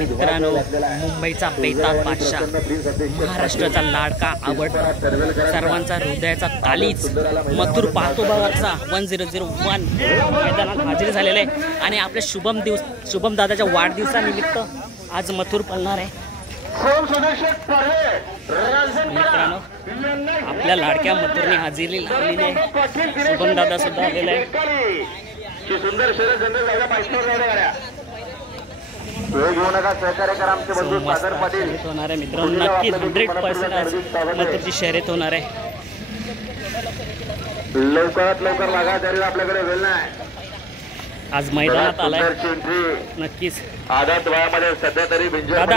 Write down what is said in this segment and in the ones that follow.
मित्रांनो, मुंबईचा बेताज बादशाह, महाराष्ट्राचा लाडका आवडता, सर्वांचा हृदयाचा तालीच मथुर पातोबाचा 1001 मैदानात हजेरी झालेले आहे आणि आपल्या शुभम दादाच्या वाढदिवसानिमित्त आज मथुर पळणार आहे। मित्रांनो, आपल्या लाडक्या मथुरने हजेरी लावलेली आहे। शुभम दादा सुद्धा आलेला आहे। सुंदर शर्यत जनरल दादा घेऊ नका, सहकार्य करा आमचे बंधू सागर पाटील होणार आहे। मित्रांनो, नक्की 100% आज मथुरची शर्यत होणार आहे। लवकरात लवकर लागा, तरी आपल्याकडे वेळ नाही। आज मैदानात आलाय, नक्कीच आदत वयामध्ये सध्या तरी दादा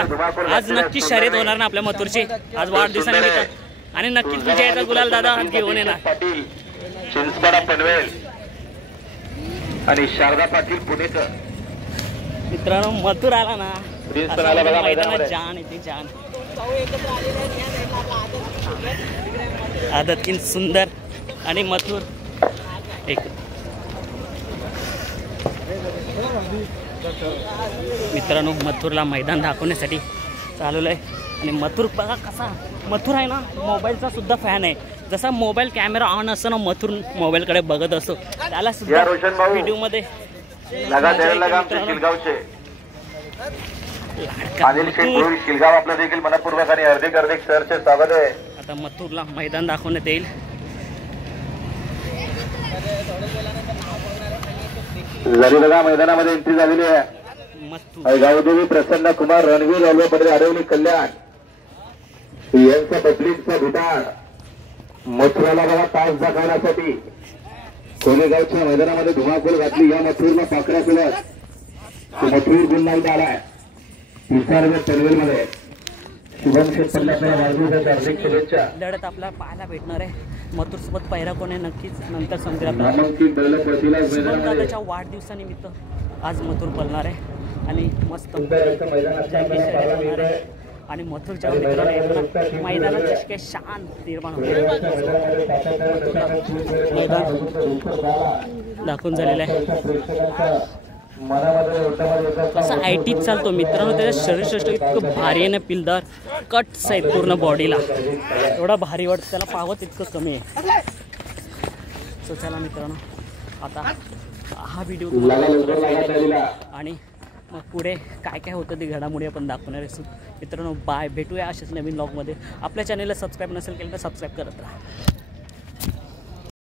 आज नक्कीच शर्यत होणार ना आपल्या मथुरची, आज वाढदिवसानिमित्त आणि नक्कीच विजयाचा गुलाल दादा घेऊन येणार। पाटील चिंचपाडा पनवेल आणि शारदा पाटील पुणेकर। मित्रांनो, मथुर आला ना मैदानात जान येते, जान। आदतकीन सुंदर आणि मथुर एक। मित्रांनो, मथुरला मैदान दाखवण्यासाठी चालवलं आहे आणि मथुर बघा कसा, मथुर आहे ना मोबाईलचा सुद्धा फॅन आहे। जसा मोबाईल कॅमेरा ऑन असतो ना, मथुर मोबाईलकडे बघत असतो, त्याला सुद्धा व्हिडिओ मध्ये शिलगाव आपलं देखील मनपूर्वक आणि हार्दिक सरचे स्वागत आहे। आता मथुरला मैदान दाखवण्यात येईल। बघा मैदानामध्ये एंट्री झालेली आहे। गावदेवी प्रसन्न कुमार रणवीर रेल्वे पडे अडवली कल्याण यांचा पब्लिकचा भिटाण मथुराला बघा तास दाखवण्यासाठी कोलेगावच्या मैदानामध्ये धुमाकूळ घातली। या मथुरला पाकड्या केल्यात, मथुर गुन्हा आलाय पनवेल मध्ये। शुभम लढत आपल्याला पाहायला भेटणार आहे। मथुर सोबत पहिरा कोण आहे नक्कीच नंतर समजेल आपल्याला। शुभम दादाच्या वाढदिवसानिमित्त आज मथुर पळणार आहे आणि मस्त आणि मथुरच्या मित्रांनो मैदानात जशी काही शांत निर्माण होते, मैदान दाखवून झालेलं आहे। असं आयटीत चालतो मित्रांनो, त्याच्या शरीरसृष्ट इतकं भारी आहे ना, पिलदार कट्स आहेत पूर्ण बॉडीला, एवढा भारी वाटतं, त्याला पावत इतकं कमी आहे। सो चला मित्रांनो, आता हा व्हिडिओ आणि मग पुढे काय काय होतं ते घडामोडी आपण दाखवणार आहे। मित्रांनो बाय, भेटूया अशाच नवीन ब्लॉगमध्ये। आपल्या चॅनलला सबस्क्राईब नसेल केलं तर सबस्क्राईब करत राहा।